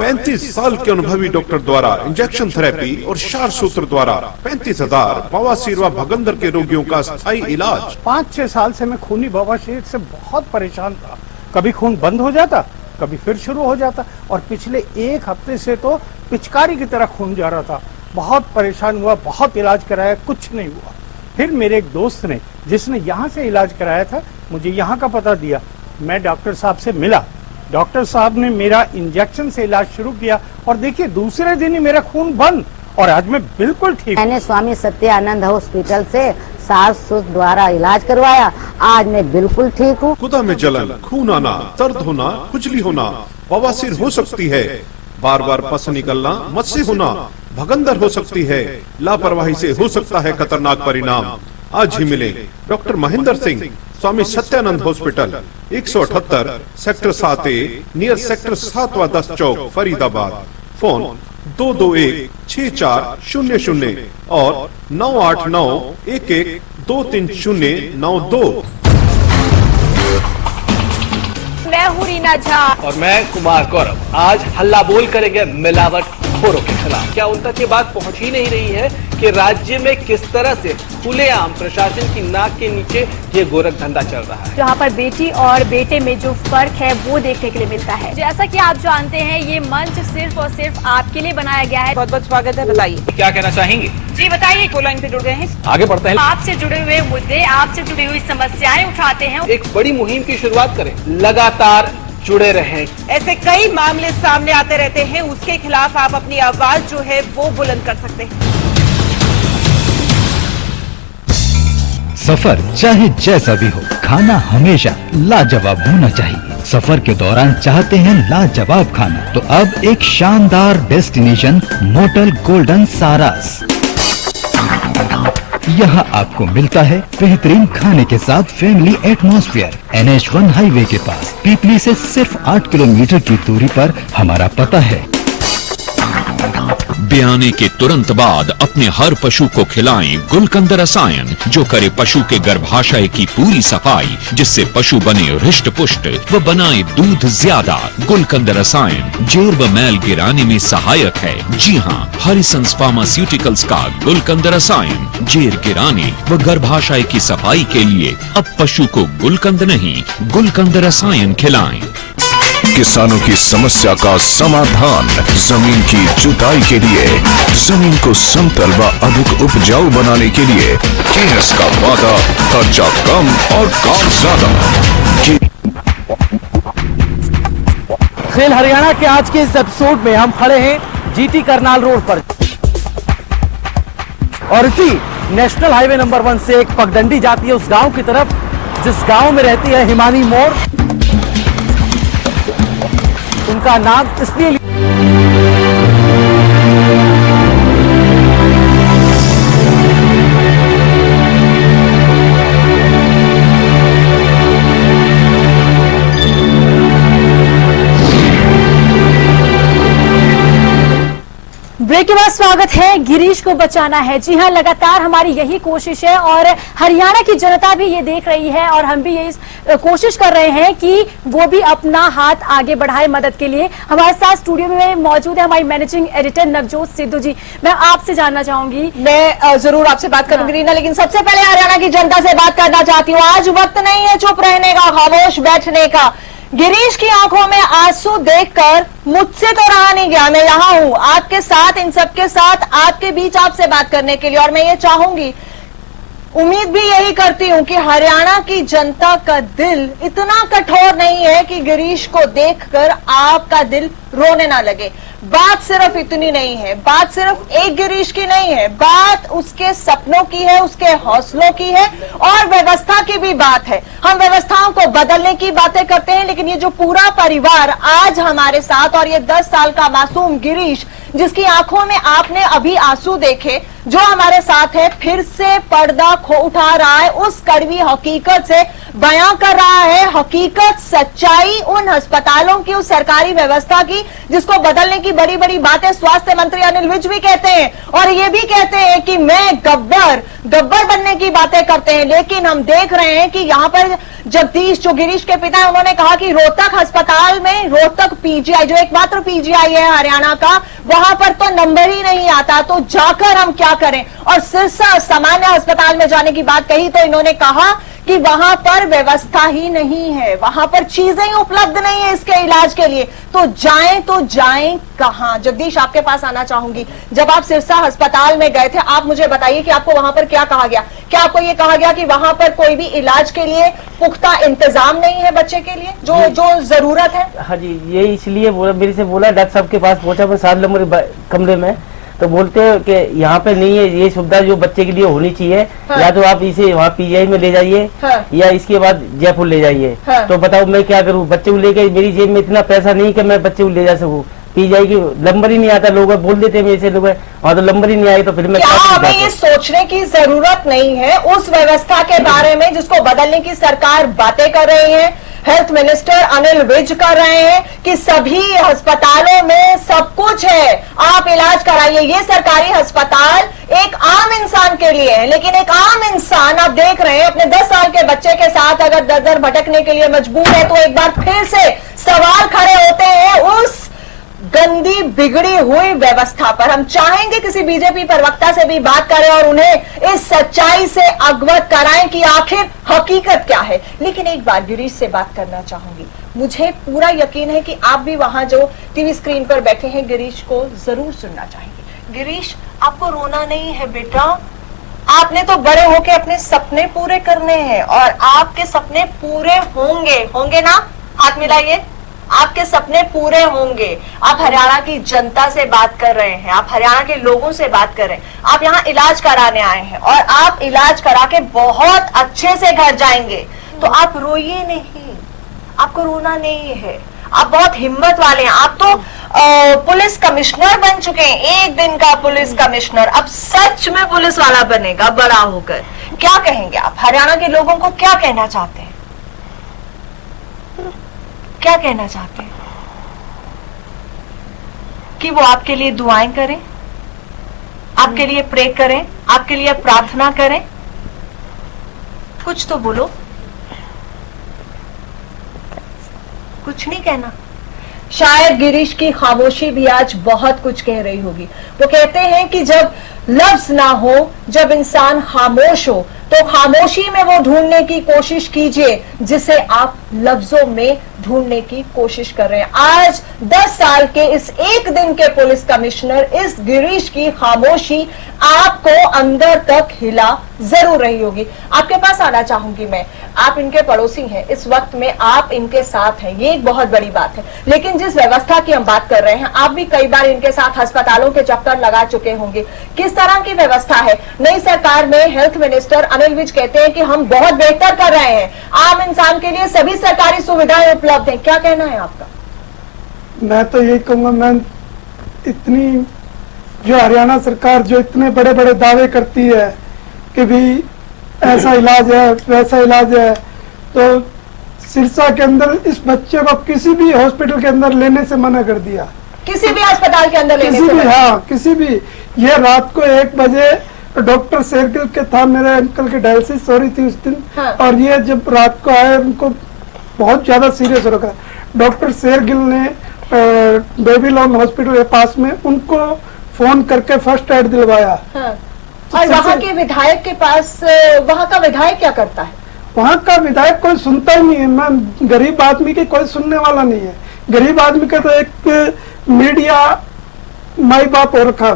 35 साल के अनुभवी डॉक्टर द्वारा इंजेक्शन थेरेपी और क्षार सूत्र द्वारा 35,000 बवासीर व भगंदर के रोगियों का स्थायी इलाज। 5-6 साल से मैं खूनी बवासीर से बहुत परेशान था। कभी खून बंद हो जाता, कभी फिर शुरू हो जाता, और पिछले 1 हफ्ते से तो पिचकारी की तरह खून जा रहा था। बहुत परेशान हुआ, बहुत इलाज कराया, कुछ नहीं हुआ। फिर मेरे एक दोस्त ने, जिसने यहाँ से इलाज कराया था, मुझे यहाँ का पता दिया। मैं डॉक्टर साहब से मिला, डॉक्टर साहब ने मेरा इंजेक्शन से इलाज शुरू किया, और देखिए दूसरे दिन ही मेरा खून बंद, और आज मैं बिल्कुल ठीक। मैंने स्वामी सत्यानंद हॉस्पिटल से सास द्वारा इलाज करवाया, आज मैं बिल्कुल ठीक हूँ। गुदा में जलन, खून आना, दर्द होना, खुजली होना, बवासीर हो सकती है, बार बार पस निकलना, मस्से होना, भगंदर हो सकती है, लापरवाही से हो सकता है खतरनाक परिणाम। आज ही मिले doctor Mahendra Singh, Swami Satyanand hospital, 178 sector 7A near sector 7-10 चौक, फरीदाबाद। फोन 221-6400 और 989-11-23092। मैं हूँ रीना झा और मैं कुमार गौरव। आज हल्ला बोल करेंगे मिलावट खोरों के खिलाफ। क्या उन तक ये बात पहुंच ही नहीं रही है कि राज्य में किस तरह से खुलेआम प्रशासन की नाक के नीचे ये गोरख धंधा चल रहा है, जहाँ पर बेटी और बेटे में जो फर्क है वो देखने के लिए मिलता है। जैसा कि आप जानते हैं, ये मंच सिर्फ और सिर्फ आपके लिए बनाया गया है। बहुत बहुत स्वागत है, बताइए क्या कहना चाहेंगे? जी बताइए, को लाइन पे जुड़ गए हैं, आगे बढ़ते हैं। आपसे जुड़े हुए मुद्दे, आपसे जुड़ी हुई समस्याएं उठाते हैं। एक बड़ी मुहिम की शुरुआत करें, लगातार जुड़े रहें। ऐसे कई मामले सामने आते रहते हैं, उसके खिलाफ आप अपनी आवाज जो है वो बुलंद कर सकते हैं। सफर चाहे जैसा भी हो, खाना हमेशा लाजवाब होना चाहिए। सफर के दौरान चाहते हैं लाजवाब खाना, तो अब एक शानदार डेस्टिनेशन मोटल गोल्डन सारास। यहाँ आपको मिलता है बेहतरीन खाने के साथ फैमिली एटमॉस्फेयर। NH1 हाईवे के पास पीपली से सिर्फ 8 किलोमीटर की दूरी पर हमारा पता है। ब्याने के तुरंत बाद अपने हर पशु को खिलाएं गुलकंद रसायन, जो करे पशु के गर्भाशय की पूरी सफाई, जिससे पशु बने हृष्ट पुष्ट व बनाए दूध ज्यादा। गुलकंद रसायन जेर व मैल गिराने में सहायक है। जी हाँ, हरिसंस फार्मास्यूटिकल्स का गुलकंद रसायन जेर गिराने व गर्भाशय की सफाई के लिए अब पशु को गुलकंद नहीं, गुलकंद रसायन खिलाएं। किसानों की समस्या का समाधान, जमीन की जुताई के लिए, जमीन को समतल व अधिक उपजाऊ बनाने के लिए केएस का वादा, खर्चा कम और काम ज्यादा। खेल हरियाणा के आज के इस एपिसोड में हम खड़े हैं GT करनाल रोड पर, और इसी नेशनल हाईवे नंबर 1 से एक पगडंडी जाती है उस गांव की तरफ, जिस गांव में रहती है हिमानी मोर। उनका नाम इसलिए ब्रेक के बाद स्वागत है। गिरीश को बचाना है, जी हाँ, लगातार हमारी यही कोशिश है और हरियाणा की जनता भी ये देख रही है और हम भी यही कोशिश कर रहे हैं कि वो भी अपना हाथ आगे बढ़ाए मदद के लिए। हमारे साथ स्टूडियो में मौजूद है हमारी मैनेजिंग एडिटर नवजोत सिद्धू जी। मैं आपसे जानना चाहूंगी। मैं जरूर आपसे बात करूंगी रीना, लेकिन सबसे पहले हरियाणा की जनता से बात करना चाहती हूँ। आज वक्त नहीं है चुप रहने का, खामोश बैठने का। गिरीश की आंखों में आंसू देखकर मुझसे तो रहा नहीं गया। मैं यहाँ हूँ आपके साथ, इन सबके साथ, आपके बीच आपसे बात करने के लिए, और मैं ये चाहूंगी, उम्मीद भी यही करती हूँ कि हरियाणा की जनता का दिल इतना कठोर नहीं है कि गिरीश को देखकर आपका दिल रोने ना लगे। बात सिर्फ इतनी नहीं है, बात सिर्फ एक गिरीश की नहीं है, बात उसके सपनों की है, उसके हौसलों की है और व्यवस्था की भी बात है। हम व्यवस्थाओं को बदलने की बातें करते हैं, लेकिन ये जो पूरा परिवार आज हमारे साथ, और ये 10 साल का मासूम गिरीश जिसकी आंखों में आपने अभी आंसू देखे, जो हमारे साथ है, फिर से पर्दा उठा रहा है उस कड़वी हकीकत से बयां कर रहा है हकीकत, सच्चाई उन अस्पतालों की, उस सरकारी व्यवस्था की जिसको बदलने की बड़ी बड़ी बातें स्वास्थ्य मंत्री अनिल विज भी कहते हैं और ये भी कहते हैं कि मैं गब्बर बनने की बातें करते हैं। लेकिन हम देख रहे हैं कि यहाँ पर जगदीश, जो गिरीश के पिता है, उन्होंने कहा कि रोहतक अस्पताल में, रोहतक पीजीआई जो एकमात्र पीजीआई है हरियाणा का, वहां पर तो नंबर ही नहीं आता, तो जाकर हम क्या करें। और सिरसा सामान्य अस्पताल में जाने की बात कही तो इन्होंने कहा कि वहां पर व्यवस्था ही नहीं है, वहां पर चीजें ही उपलब्ध नहीं है इसके इलाज के लिए, तो जाएं कहां। जगदीश, आपके पास आना चाहूंगी। जब आप सिरसा अस्पताल में गए थे, आप मुझे बताइए कि आपको वहां पर क्या कहा गया? क्या आपको ये कहा गया कि वहां पर कोई भी इलाज के लिए पुख्ता इंतजाम नहीं है बच्चे के लिए जो जरूरत है? हाँ जी, ये इसलिए बोला, मेरे से बोला, डॉक्टर साहब के पास पहुंचा मैं 7 नंबर कमरे में, तो बोलते हैं कि यहाँ पे नहीं है ये सुविधा जो बच्चे के लिए होनी चाहिए। हाँ। या तो आप इसे वहाँ पीजीआई में ले जाइए। हाँ। या इसके बाद जयपुर ले जाइए। हाँ। तो बताओ मैं क्या करूँ? बच्चे को लेके मेरी जेब में इतना पैसा नहीं कि मैं बच्चे को ले जा सकूँ। पीजीआई की नंबर ही नहीं आता, लोग बोल देते हैं ऐसे लोग, और तो नंबर ही नहीं आए तो फिर मैं क्या हमें ये सोचने की जरूरत नहीं है उस व्यवस्था के बारे में जिसको बदलने की सरकार बातें कर रही है, हेल्थ मिनिस्टर अनिल विज कर रहे हैं कि सभी अस्पतालों में सब कुछ है, आप इलाज कराइए। ये सरकारी अस्पताल एक आम इंसान के लिए है, लेकिन एक आम इंसान आप देख रहे हैं अपने 10 साल के बच्चे के साथ अगर दर-दर भटकने के लिए मजबूर है तो एक बार फिर से सवाल खड़े होते हैं उस गंदी बिगड़ी हुई व्यवस्था पर। हम चाहेंगे किसी बीजेपी प्रवक्ता से भी बात करें और उन्हें इस सच्चाई से अवगत कराएं कि आखिर हकीकत क्या है। लेकिन एक बार गिरीश से बात करना चाहूंगी। मुझे पूरा यकीन है कि आप भी वहां जो टीवी स्क्रीन पर बैठे हैं गिरीश को जरूर सुनना चाहेंगे। गिरीश, आपको रोना नहीं है बेटा, आपने तो बड़े होके अपने सपने पूरे करने हैं और आपके सपने पूरे होंगे ना? हाथ मिलाइए। आपके सपने पूरे होंगे। आप हरियाणा की जनता से बात कर रहे हैं, आप हरियाणा के लोगों से बात कर रहे हैं, आप यहाँ इलाज कराने आए हैं और आप इलाज करा के बहुत अच्छे से घर जाएंगे। तो आप रोइए नहीं, आपको रोना नहीं है, आप बहुत हिम्मत वाले हैं। आप तो पुलिस कमिश्नर बन चुके हैं, एक दिन का पुलिस कमिश्नर, अब सच में पुलिस वाला बनेगा बड़ा होकर। क्या कहेंगे आप हरियाणा के लोगों को? क्या कहना चाहते हैं? क्या कहना चाहते हैं? कि वो आपके लिए दुआएं करें, आपके लिए प्रे करें, आपके लिए प्रार्थना करें? कुछ तो बोलो। कुछ नहीं कहना। शायद गिरीश की खामोशी भी आज बहुत कुछ कह रही होगी। वो कहते हैं कि जब लफ्ज ना हो, जब इंसान खामोश हो, तो खामोशी में वो ढूंढने की कोशिश कीजिए जिसे आप लफ्जों में ढूंढने की कोशिश कर रहे हैं। आज 10 साल के इस एक दिन के पुलिस कमिश्नर इस गिरीश की खामोशी आपको अंदर तक हिला जरूर रही होगी। आपके पास आना चाहूंगी मैं। आप इनके पड़ोसी हैं, इस वक्त में आप इनके साथ हैं, ये एक बहुत बड़ी बात है। लेकिन जिस व्यवस्था की हम बात कर रहे हैं, आप भी कई बार इनके साथ अस्पतालों के चक्कर लगा चुके होंगे। किस तरह की व्यवस्था है? नई सरकार में हेल्थ मिनिस्टर अनिल विज कहते हैं कि हम बहुत बेहतर कर रहे हैं, आम इंसान के लिए सभी सरकारी सुविधाएं उपलब्ध हैं। क्या कहना है आपका? मैं तो यही कहूंगा, मैं इतनी जो हरियाणा सरकार जो इतने बड़े बड़े दावे करती है कि भी ऐसा इलाज है वैसा इलाज है, तो सिरसा के अंदर इस बच्चे को किसी भी हॉस्पिटल के अंदर लेने से मना कर दिया। किसी भी अस्पताल के अंदर लेने से? हाँ, किसी भी। ये रात को 1 बजे डॉक्टर शेरगिल के था, मेरे अंकल की डायलिसिस हो रही थी उस दिन। हाँ। और ये जब रात को आए उनको बहुत ज्यादा सीरियस हो रखा। डॉक्टर शेरगिल ने बेबीलोन हॉस्पिटल के पास में उनको फोन करके फर्स्ट एड दिलवाया। हाँ। और वहाँ के विधायक के पास, वहाँ का विधायक क्या करता है? वहाँ का विधायक कोई सुनता ही नहीं है। मैं गरीब आदमी की कोई सुनने वाला नहीं है। गरीब आदमी का तो एक मीडिया माई बाप हो रखा।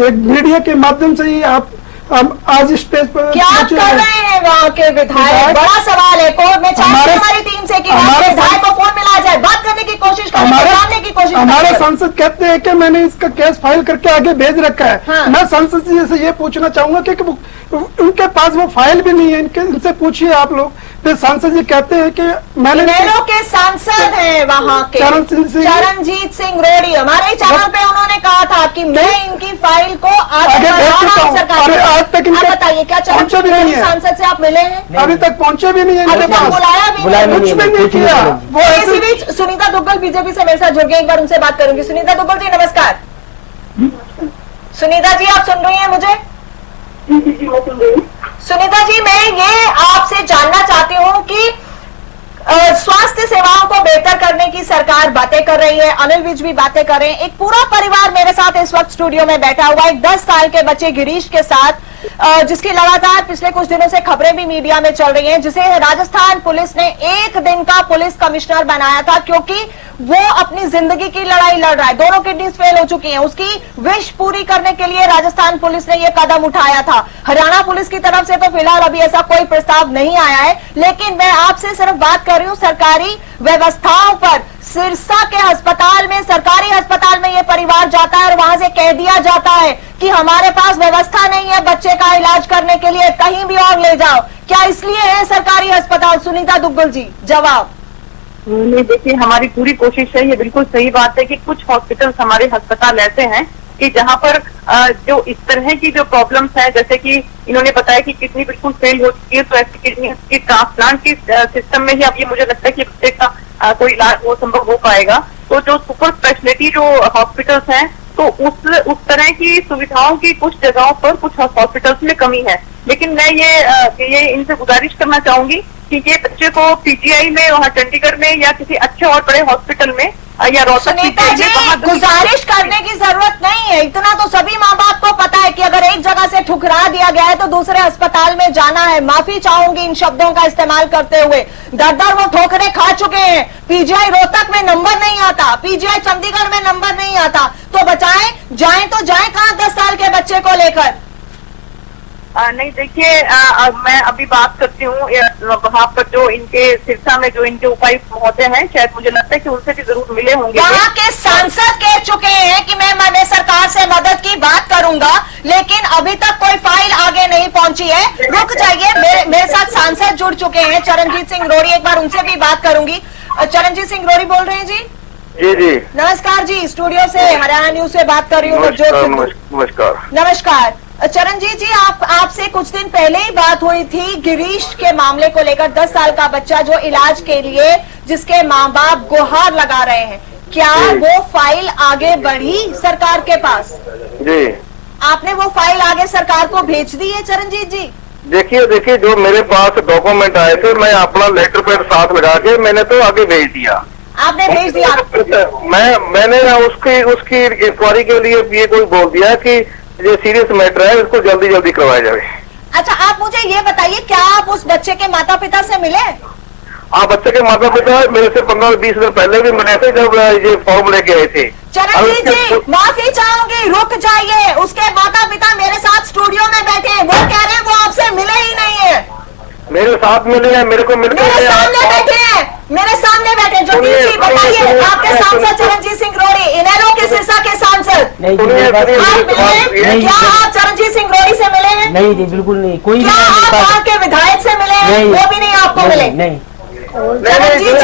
एक मीडिया के माध्यम से ही आप आज स्टेज पर क्या कर रहे हैं वहाँ के विधायक? बड़ा सवाल है। कोर्ट में हमारी टीम से कि विधायक को फोन मिला जाए, बात करने की कोशिश करें, जानने की कोशिश। हमारे सांसद कहते हैं कि मैंने इसका केस फाइल करके आगे भेज रखा है। हाँ। मैं सांसद जी से ये पूछना चाहूंगा कि उनके पास वो फाइल भी नहीं है। इनसे पूछिए आप लोग फिर सांसद जी कहते हैं कि मैंने इनेलो के सांसद हैं वहाँ के चरणजीत सिंह रोड़ी, हमारे चैनल पे उन्होंने कहा था कि मैं इनकी फाइल को आगे आज तक आप बताइए क्या चरणजीत रोड़ी सांसद से आप मिले हैं? अभी तक पहुंचे भी नहीं है, अभी तक बुलाया भी कुछ भी नहीं किया। वो इसी बीच सुनीता दुग्गल बीजेपी से मेरे साथ जुड़ गए, एक बार उनसे बात करूंगी। सुनीता दुग्गल जी नमस्कार। सुनीता जी आप सुन रही हैं मुझे? सुनीता जी मैं ये आपसे जानना चाहती हूँ कि स्वास्थ्य सेवाओं को बेहतर करने की सरकार बातें कर रही है, अनिल विज भी बातें कर रहे हैं, एक पूरा परिवार मेरे साथ इस वक्त स्टूडियो में बैठा हुआ है, एक 10 साल के बच्चे गिरीश के साथ जिसकी लगातार पिछले कुछ दिनों से खबरें भी मीडिया में चल रही हैं, जिसे राजस्थान पुलिस ने 1 दिन का पुलिस कमिश्नर बनाया था क्योंकि वो अपनी जिंदगी की लड़ाई लड़ रहा है, दोनों किडनीज फेल हो चुकी हैं, उसकी विश पूरी करने के लिए राजस्थान पुलिस ने ये कदम उठाया था। हरियाणा पुलिस की तरफ से तो फिलहाल अभी ऐसा कोई प्रस्ताव नहीं आया है, लेकिन मैं आपसे सिर्फ बात कर रही हूँ सरकारी व्यवस्थाओं पर। सिरसा के अस्पताल में, सरकारी अस्पताल में ये परिवार जाता है और वहां से कह दिया जाता है कि हमारे पास व्यवस्था नहीं है बच्चे का इलाज करने के लिए, कहीं भी और ले जाओ। क्या इसलिए है सरकारी अस्पताल? सुनीता दुग्गल जी जवाब। नहीं देखिए, हमारी पूरी कोशिश है, ये बिल्कुल सही बात है कि कुछ हॉस्पिटल्स हमारे अस्पताल ऐसे हैं कि जहां पर जो इस तरह की जो प्रॉब्लम्स हैं, जैसे कि इन्होंने बताया कि किडनी बिल्कुल फेल हो चुकी है, तो ऐसी किडनी की ट्रांसप्लांट की सिस्टम में ही अब ये मुझे लगता है कि बच्चे का कोई इलाज वो संभव हो पाएगा। तो जो सुपर स्पेशलिटी जो हॉस्पिटल्स हैं, तो उस तरह की सुविधाओं की कुछ जगहों पर कुछ हॉस्पिटल्स में कमी है। लेकिन मैं ये इनसे गुजारिश करना चाहूंगी कि ये बच्चे को पीजीआई में, वहाँ चंडीगढ़ में या किसी अच्छे और बड़े हॉस्पिटल में या रोहतक गुजारिश करने की जरूरत नहीं है, इतना तो सभी माँ बाप को पता है कि अगर एक जगह से ठुकरा दिया गया है तो दूसरे अस्पताल में जाना है। माफी चाहूंगी इन शब्दों का इस्तेमाल करते हुए, दर वो ठोकरें खा चुके हैं। पीजीआई रोहतक में नंबर नहीं आता, पीजीआई चंडीगढ़ में नंबर नहीं आता, तो बचाएं, जाएं तो जाएं कहाँ 10 साल के बच्चे को लेकर? नहीं देखिए, मैं अभी बात करती हूँ वहाँ पर जो इनके सिरसा में जो इनके उपायुक्त महोदय हैं, शायद मुझे लगता है कि उनसे भी जरूर मिले होंगे। वहाँ के सांसद कह चुके हैं कि मैं सरकार से मदद की बात करूंगा, लेकिन अभी तक कोई फाइल आगे नहीं पहुंची है। रुक जाइए, मेरे साथ सांसद जुड़ चुके हैं, चरणजीत सिंह रोड़ी, एक बार उनसे भी बात करूंगी। चरणजीत सिंह रोड़ी बोल रहे हैं जी? जी नमस्कार जी, स्टूडियो से हरियाणा न्यूज से बात कर रही हूँ। नमस्कार चरणजीत जी, आपसे कुछ दिन पहले ही बात हुई थी गिरीश के मामले को लेकर। 10 साल का बच्चा जो इलाज के लिए जिसके माँ बाप गुहार लगा रहे हैं, क्या वो फाइल आगे बढ़ी सरकार के पास? जी, आपने वो फाइल आगे सरकार को भेज दी है चरणजीत जी? देखिए जो मेरे पास डॉक्यूमेंट आए थे, मैं अपना लेटर पैड साथ लगा के मैंने तो आगे भेज दिया। आपने भेज दिया? मैंने उसकी इंक्वायरी के लिए ये कोई बोल दिया कि ये सीरियस मैटर है, इसको जल्दी करवाया जाए। अच्छा, आप मुझे ये बताइए, क्या आप उस बच्चे के माता पिता से मिले? आप बच्चे के माता पिता मेरे से 15-20 दिन पहले भी मिले थे, जब ये फॉर्म लेके आए थे। चरणजीत जी माफी चाहूंगी, रुक जाइए, उसके माता पिता मेरे साथ स्टूडियो में बैठे हैं, वो कह रहे हैं वो आपसे मिले ही नहीं है। मेरे साथ मिले हैं, मेरे को मिलते हैं, मेरे सामने बैठे। ज्योतिष जी बताइए, आपके सांसद चरणजीत सिंह रोड़ी, इनेलो के सिरसा के सांसद, आप मिले? क्या आप चरणजीत सिंह रोड़ी से मिले हैं? नहीं, बिल्कुल नहीं। कोई क्या आप वहाँ के विधायक से मिले हैं? वो भी नहीं आपको मिले? नहीं,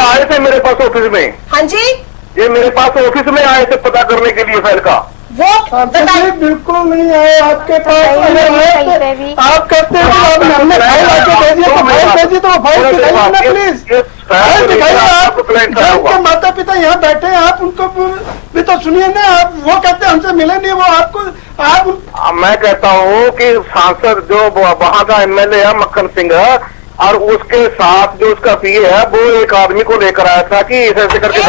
आए थे मेरे पास ऑफिस में। हाँ जी, ये मेरे पास ऑफिस में आए थे पता करने के लिए फाइल का। वो बताइए। बिल्कुल नहीं आए आपके पास। आप कहते हैं हमने फाइल आके भेजी तो फाइल भेजी, तो फाइल दिखाइए ना प्लीज, फाइल दिखाइए। आप माता पिता यहाँ बैठे हैं, आप उनको भी तो सुनिए ना। आप वो कहते हैं हमसे मिले नहीं, वो आपको मैं कहता हूँ कि सांसद जो वहाँ का एमएलए है मक्खन सिंह, और उसके साथ जो उसका पीए है, वो एक आदमी को लेकर आया था कि ऐसे करके।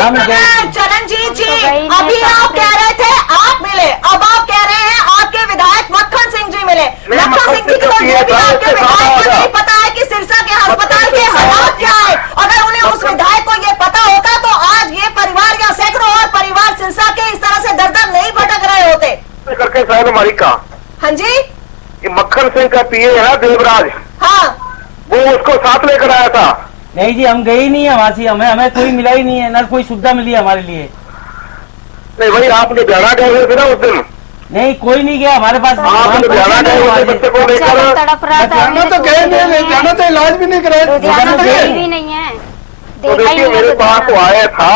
चरणजीत जी, अभी आप कह रहे थे आप मिले, अब आप कह रहे हैं आपके विधायक मक्खन सिंह जी मिले। मक्खन सिंह जी को आपके विधायक को नहीं पता है कि सिरसा के अस्पताल के हालात क्या है। अगर उन्हें उस विधायक को ये पता होता तो आज ये परिवार या सैकड़ों और परिवार सिरसा के इस तरह से दर नहीं भटक रहे होते। करके शायद हमारी का। हाँ जी, मक्खन सिंह का पीए है देवराज, हाँ, वो उसको साथ लेकर आया था। नहीं जी, हम गए ही नहीं है वहाँ से, हमें कोई मिला ही नहीं है, ना कोई सुविधा मिली है हमारे लिए। नहीं भाई, आपने जाना कैसे थे ना उस दिन? नहीं, कोई नहीं गया हमारे पास। आप लुधियाना गए उस बच्चे को लेकर? जाना तो गए नहीं, जाना तो इलाज भी नहीं कराया। भी नहीं है। तो देखिए मेरे पास वो आया था,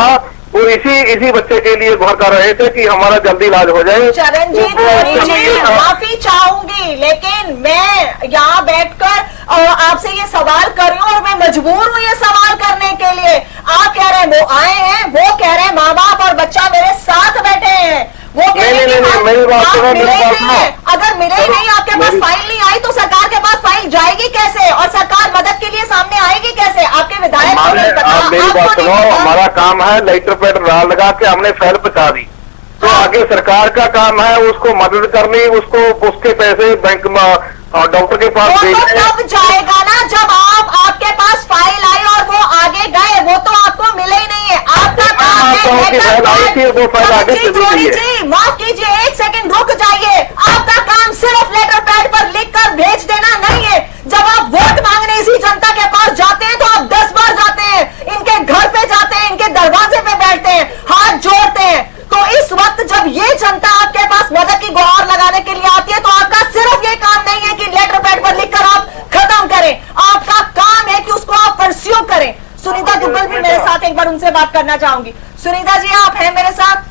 वो इसी बच्चे के लिए गुहार कर रहे थे कि हमारा जल्दी इलाज हो जाए। चरणजीत धोनी जी, माफी चाहूंगी, लेकिन मैं यहाँ बैठकर आपसे ये सवाल कर रही हूँ और मैं मजबूर हूँ ये सवाल करने के लिए। आप कह रहे हैं वो आए हैं, वो कह रहे हैं माँ बाप और बच्चा मेरे साथ बैठे हैं, वो कह रहे हैं नहीं, मेरी बात सुनो, अगर मिले ही नहीं, आपके पास फाइल नहीं आई तो सरकार के पास फाइल जाएगी कैसे और सरकार मदद के लिए सामने आएगी कैसे? आपके विधायक को नहीं पता, आप मेरी बात सुनो, हमारा काम है लेटर पैड लगा के हमने फाइल पहुंचा दी, तो आगे सरकार का काम है उसको मदद करनी, उसको उसके पैसे बैंक में डॉक्टर के पास भेजने। तब जाएगा ना जब आपके पास फाइल आई और वो आगे गए, वो तो आपको मिले ही नहीं है। आपका काम है, माफ कीजिए, एक सेकंड रुक जाइए। आपका काम सिर्फ लेटर पैड पर लिख कर भेज देना नहीं है। जब आप वोट मांगने इसी जनता के पास जाते हैं तो आप 10 बार जाते हैं, इनके घर पे जाते हैं, इनके दरवाजे पे बैठते हैं, हाथ जोड़ते हैं। तो इस वक्त जब ये जनता आपके पास मदद की गुहार लगाने के लिए आती है तो आपका सिर्फ ये काम नहीं है कि लेटर पैड पर लिखकर आप खत्म करें, आपका काम है कि उसको आप परस्यू करें। सुनीता दुग्गल भी मेरे साथ, एक बार उनसे बात करना चाहूंगी। सुनीता जी, आप हैं मेरे साथ?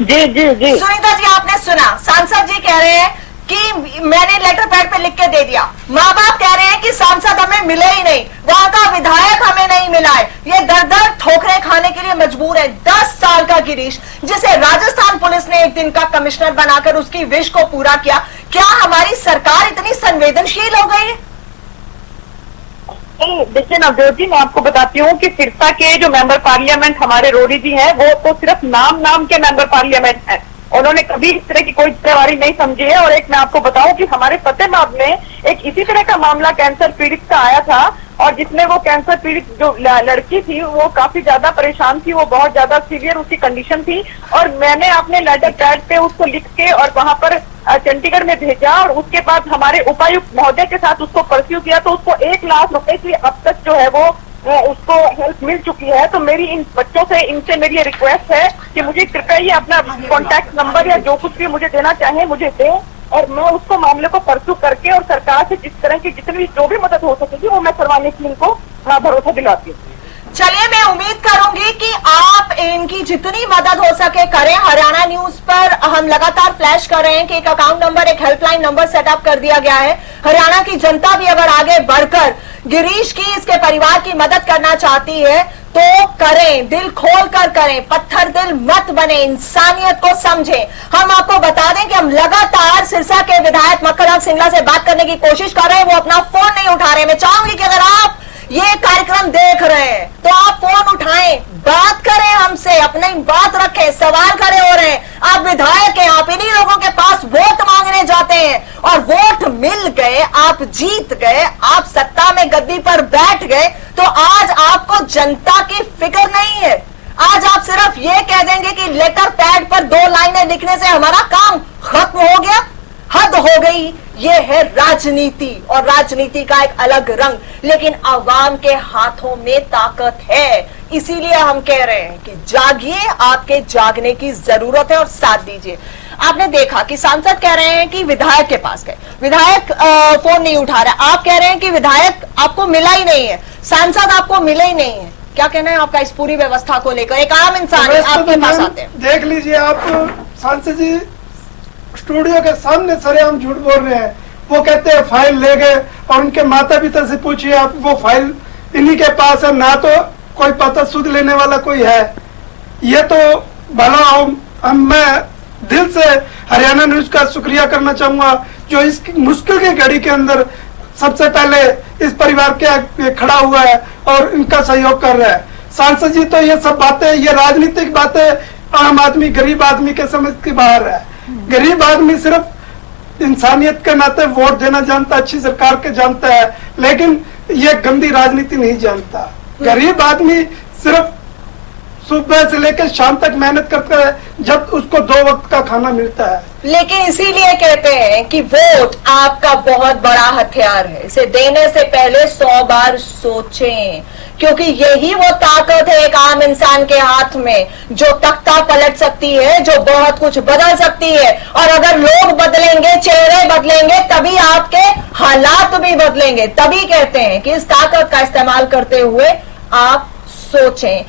जी जी जी। सुनीता जी, आपने सुना, सांसद जी कह रहे हैं कि मैंने लेटर पैड पे लिख के दे दिया, माँ बाप कह रहे हैं कि सांसद हमें मिले ही नहीं, वहां का विधायक हमें नहीं मिला है, ये दर ठोकरे खाने के लिए मजबूर है। 10 साल का गिरीश, जिसे राजस्थान पुलिस ने एक दिन का कमिश्नर बनाकर उसकी विश को पूरा किया, क्या हमारी सरकार इतनी संवेदनशील हो गई है? देखिए नवजोत जी, मैं आपको बताती हूँ कि सिरसा के जो मेंबर पार्लियामेंट हमारे रोडी जी हैं, वो तो सिर्फ नाम के मेंबर पार्लियामेंट हैं, उन्होंने कभी इस तरह की कोई जिम्मेवारी नहीं समझी है। और एक मैं आपको बताऊं कि हमारे फतेहाबाद में एक इसी तरह का मामला कैंसर पीड़ित का आया था, और जिसमें वो कैंसर पीड़ित जो लड़की थी वो काफी ज्यादा परेशान थी, वो बहुत ज्यादा सीवियर उसकी कंडीशन थी, और मैंने अपने लेटर पैड पे उसको लिख के और वहां पर चंडीगढ़ में भेजा, और उसके बाद हमारे उपायुक्त महोदय के साथ उसको परस्यू किया, तो उसको 1 लाख रुपए की अब तक जो है वो उसको हेल्प मिल चुकी है। तो मेरी इन बच्चों से, इनसे मेरी रिक्वेस्ट है कि मुझे कृपया ये अपना कॉन्टैक्ट नंबर या जो कुछ भी मुझे देना चाहे मुझे दे, और मैं उसको मामले को परस्यू करके और सरकार से जिस तरह की जितनी जो भी मदद हो सकेगी वो मैं करवाने की इनको भरोसा दिलाती हूँ। चलिए, मैं उम्मीद करूंगी कि आप इनकी जितनी मदद हो सके करें। हरियाणा न्यूज पर हम लगातार फ्लैश कर रहे हैं कि एक अकाउंट नंबर, एक हेल्पलाइन नंबर सेटअप कर दिया गया है। हरियाणा की जनता भी अगर आगे बढ़कर गिरीश की, इसके परिवार की मदद करना चाहती है तो करें, दिल खोल कर करें, पत्थर दिल मत बने, इंसानियत को समझें। हम आपको बता दें कि हम लगातार सिरसा के विधायक मक्खन सिंगला से बात करने की कोशिश कर रहे हैं, वो अपना फोन नहीं उठा रहे। मैं चाहूंगी कि अगर आप ये कार्यक्रम देख रहे हैं तो आप फोन उठाएं, बात करें हमसे, अपनी बात रखें, सवाल खड़े हो रहे हैं। आप विधायक हैं, आप इन्हीं लोगों के पास वोट मांगने जाते हैं और वोट मिल गए, आप जीत गए, आप सत्ता में गद्दी पर बैठ गए, तो आज आपको जनता की फिक्र नहीं है। आज आप सिर्फ ये कह देंगे कि लेटर पैड पर 2 लाइनें लिखने से हमारा काम खत्म हो गया। हद हो गई। ये है राजनीति, और राजनीति का एक अलग रंग, लेकिन आवाम के हाथों में ताकत है। इसीलिए हम कह रहे हैं कि जागिए, आपके जागने की जरूरत है और साथ दीजिए। आपने देखा कि सांसद कह रहे हैं कि विधायक के पास गए, विधायक फोन नहीं उठा रहा। आप कह रहे हैं कि विधायक आपको मिला ही नहीं है, सांसद आपको मिले ही नहीं है। क्या कहना है आपका इस पूरी व्यवस्था को लेकर? एक आम इंसान आपके पास आते हैं। देख लीजिए आप, सांसद जी स्टूडियो के सामने सरेआम झूठ बोल रहे हैं। वो कहते हैं फाइल ले गए, और उनके माता पिता से पूछिए आप, वो फाइल इन्हीं के पास है, ना तो कोई पता सुध लेने वाला कोई है। ये तो भला मैं दिल से हरियाणा न्यूज का शुक्रिया करना चाहूंगा, जो इस मुश्किल की घड़ी के अंदर सबसे पहले इस परिवार के आगे खड़ा हुआ है और इनका सहयोग कर रहा है। सांसद जी तो ये सब बातें, ये राजनीतिक बातें आम आदमी, गरीब आदमी के समझ के बाहर है। गरीब आदमी सिर्फ इंसानियत के नाते वोट देना जानता, अच्छी सरकार के जानता है, लेकिन ये गंदी राजनीति नहीं जानता। गरीब आदमी सिर्फ सुबह से लेकर शाम तक मेहनत करता है, जब उसको 2 वक्त का खाना मिलता है। लेकिन इसीलिए कहते हैं कि वोट आपका बहुत बड़ा हथियार है, इसे देने से पहले 100 बार सोचें। क्योंकि यही वो ताकत है एक आम इंसान के हाथ में जो तख्ता पलट सकती है, जो बहुत कुछ बदल सकती है। और अगर लोग बदलेंगे, चेहरे बदलेंगे, तभी आपके हालात भी बदलेंगे। तभी कहते हैं कि इस ताकत का इस्तेमाल करते हुए आप सोचें।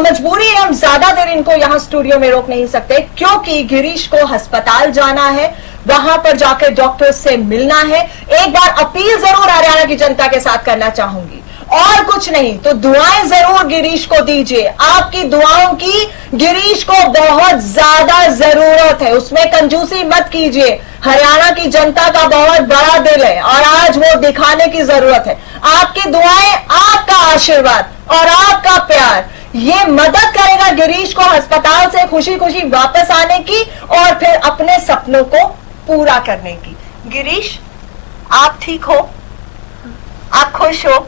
मजबूरी है, हम ज्यादा देर इनको यहां स्टूडियो में रोक नहीं सकते क्योंकि गिरीश को अस्पताल जाना है, वहां पर जाकर डॉक्टर से मिलना है। एक बार अपील जरूर हरियाणा की जनता के साथ करना चाहूंगी, और कुछ नहीं तो दुआएं जरूर गिरीश को दीजिए। आपकी दुआओं की गिरीश को बहुत ज्यादा जरूरत है, उसमें कंजूसी मत कीजिए। हरियाणा की जनता का बहुत बड़ा दिल है और आज वो दिखाने की जरूरत है। आपकी दुआएं, आपका आशीर्वाद और आपका प्यार ये मदद करेगा गिरीश को अस्पताल से खुशी खुशी वापस आने की और फिर अपने सपनों को पूरा करने की। गिरीश, आप ठीक हो? आप खुश हो?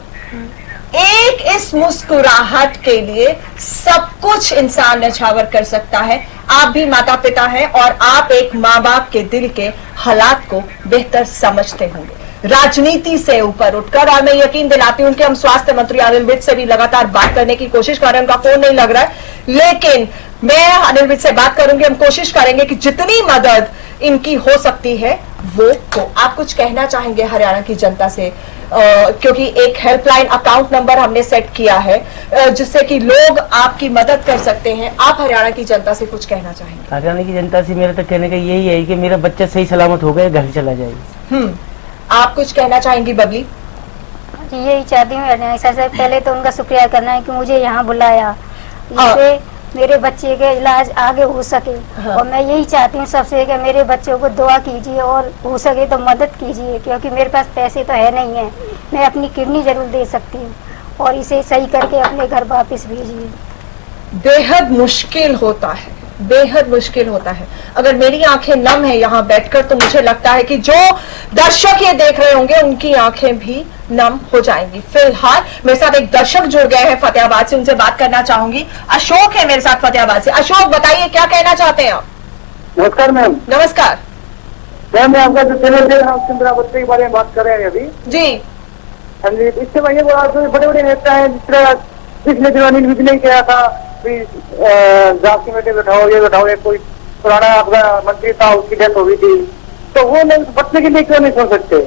एक इस मुस्कुराहट के लिए सब कुछ इंसान नछावर कर सकता है। आप भी माता पिता हैं और आप एक माँ बाप के दिल के हालात को बेहतर समझते होंगे राजनीति से ऊपर उठकर। और मैं यकीन दिलाती हूं कि हम स्वास्थ्य मंत्री अनिल विज से भी लगातार बात करने की कोशिश कर रहे हैं, उनका फोन नहीं लग रहा है, लेकिन मैं अनिल विज से बात करूंगी। हम कोशिश करेंगे कि जितनी मदद इनकी हो सकती है वो हो। आप कुछ कहना चाहेंगे हरियाणा की जनता से? क्योंकि एक हेल्पलाइन अकाउंट नंबर हमने सेट किया है जिससे कि लोग आपकी मदद कर सकते हैं। आप हरियाणा की जनता से कुछ कहना चाहेंगे? हरियाणा की जनता से मेरा तो कहने का यही है कि मेरा बच्चा सही सलामत हो गया, घर चला जाए। आप कुछ कहना चाहेंगी बबली? यही चाहती हूँ हरियाणा सबसे पहले तो उनका शुक्रिया करना है कि मुझे यहाँ बुलाया, इससे मेरे बच्चे के इलाज आगे हो सके। और मैं यही चाहती हूँ सबसे कि मेरे बच्चों को दुआ कीजिए और हो सके तो मदद कीजिए, क्योंकि मेरे पास पैसे तो है नहीं है। मैं अपनी किडनी जरूर दे सकती हूँ और इसे सही करके अपने घर वापस भेजिए। बेहद मुश्किल होता है, बेहद मुश्किल होता है। अगर मेरी आंखें नम है यहाँ बैठकर तो मुझे लगता है कि जो दर्शक ये देख रहे होंगे उनकी आंखें भी नम हो जाएंगी। फिलहाल मेरे साथ एक दर्शक जुड़ गए हैं फतेहाबाद से, उनसे बात करना चाहूंगी। अशोक है मेरे साथ फतेहाबाद से। अशोक, बताइए क्या कहना चाहते हैं आप? नमस्कार मैम। नमस्कार मैम, मैं आपका जो चैनल देख रहा हूँ उसके बच्चे के बारे में बात कर रहे हैं अभी जी। हाँ जी, इससे मैं ये बोला बड़े बड़े नेता है जिस तरह पिछले दिनों अनिल विज ने किया था, जांच कमेटी बैठाओ, ये बैठाओ। एक कोई पुराना आपका मंत्री था, उसकी डेथ हो गई थी, तो वो लोग बच्चे के लिए क्यों नहीं सुन सकते?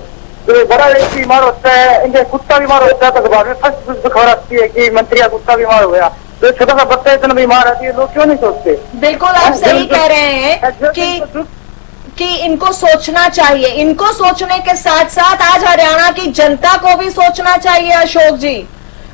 तो बड़ा व्यक्ति बीमार होता है, इनके कुत्ता बीमार होता है तो अखबार में फर्स्ट खबर आती है कि मंत्री का कुत्ता बीमार हो गया। तो छोटा सा बच्चा इतना बीमार आती है, लोग क्यों नहीं सोचते? बिल्कुल आप सही कह रहे हैं कि इनको सोचना चाहिए। इनको सोचने के साथ साथ आज हरियाणा की जनता को भी सोचना चाहिए। अशोक जी,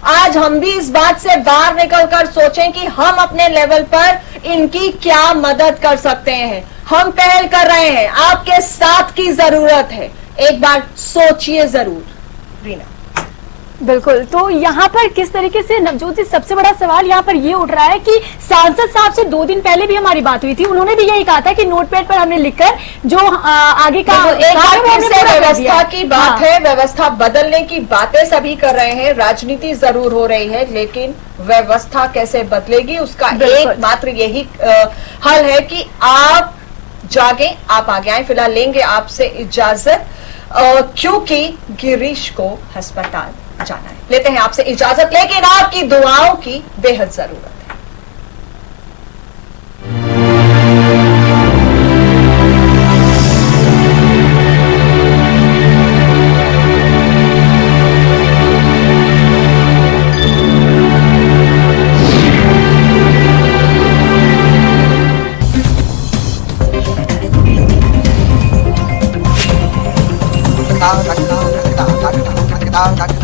आज हम भी इस बात से बाहर निकलकर सोचें कि हम अपने लेवल पर इनकी क्या मदद कर सकते हैं। हम पहल कर रहे हैं, आपके साथ की जरूरत है, एक बार सोचिए जरूर। रीना, बिल्कुल। तो यहाँ पर किस तरीके से नवजोत जी, सबसे बड़ा सवाल यहाँ पर ये उठ रहा है कि सांसद साहब से 2 दिन पहले भी हमारी बात हुई थी, उन्होंने भी यही कहा था कि नोटपैड पर हमने लिखकर जो आगे का एक बार फिर से व्यवस्था की बात है, हाँ। व्यवस्था बदलने की बातें सभी कर रहे हैं, राजनीति जरूर हो रही है, लेकिन व्यवस्था कैसे बदलेगी उसका एकमात्र यही हल है कि आप जागे, आप आगे आए। फिलहाल लेंगे आपसे इजाजत क्योंकि गिरीश को अस्पताल जाना है। लेते हैं आपसे इजाजत, लेकिन आपकी दुआओं की बेहद जरूरत है। da da da da da da da da